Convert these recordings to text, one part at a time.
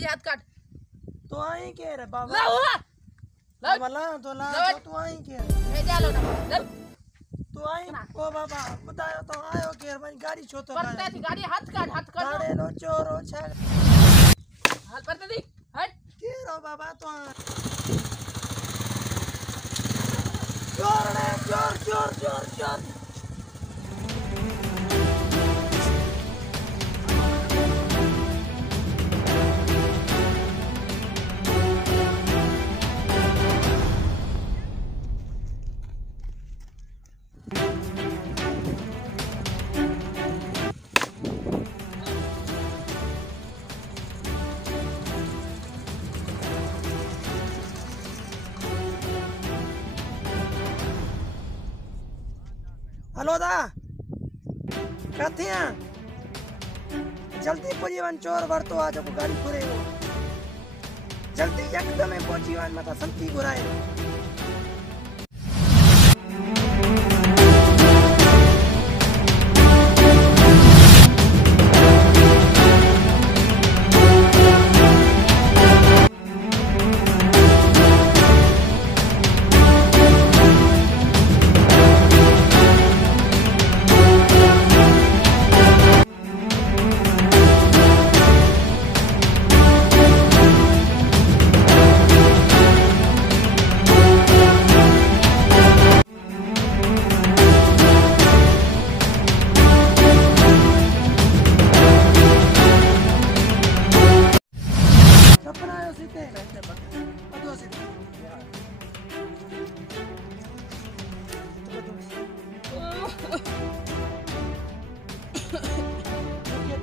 गाड़ी हाथ काट तो आई के रे बाबा ला हुआ ला मला तो ला तो आई के ले जा लो ना तो आई ओ बाबा बतायो तो आयो के भाई गाड़ी छो तो पड़ता थी गाड़ी हाथ काट गाड़ी लो चोरो छ हाल पड़ता थी हट के रो बाबा तो चोर रे चोर चोर चोर चोर हेलो दा कथे जल्दी पहुंची वन चोर वरतो आज को गाड़ी खुरे हो जल्दी एकदम पहुंची वन मता संती घुराए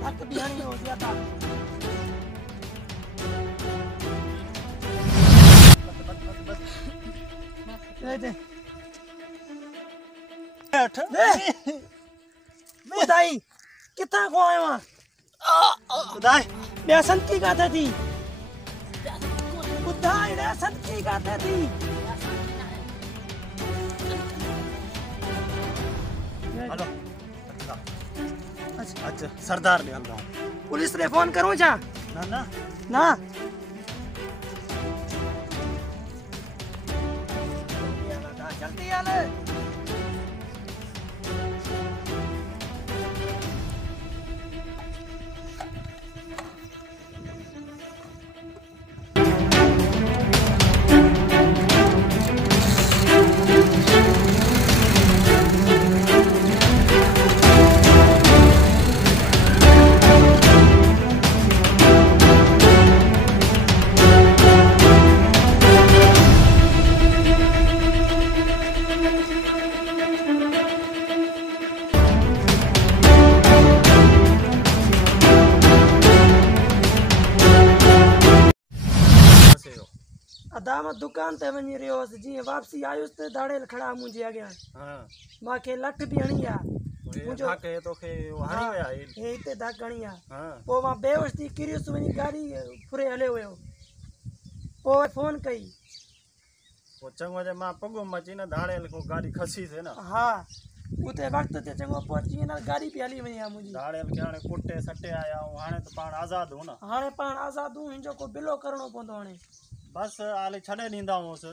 थक बिहानी हो गया था दे बताई कितना को आए वहां बताई बेसन की गाता थी बताई बेसन की गाता थी हेलो अच्छा सरदार ले आता हूँ पुलिस ने फोन करूं जा ना ना ना जल्दी आ ले दाम दुकान ते वनी रियो जी वापसी आयुस ते दाड़ेल खड़ा मुझे आ गया हां माके लठ भी हणिया मुझे धाके तो के हारी वया हे ते धाक हणिया हां पो वा बेहोश थी किरियस वनी गाड़ी फुरे हले हुयो पो फोन कई वो चंगो जे मां पगो मची ना धाड़ेल को गाड़ी खसी थे ना हां उते वक्त ते चंगो पहुंची ना गाड़ी भी हली वनी मुझी धाड़ेल के हाने कुटे सटे आया हूं हाने तो पाण आजाद हूं ना हाने पाण आजाद हूं हिंजो को बिलो करणो पवंदो हाने बस आले छड़े नींदा हुंस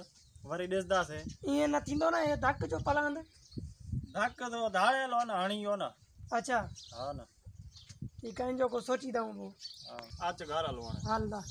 वरी ॾिसदा से ये न थींदो ना ये धक जो पलांद धक तो धाड़ेल हो ना हणियो ना अच्छा हां ना ठीक है जो को सोची दाऊं वो हां आज घर हलो हाल दा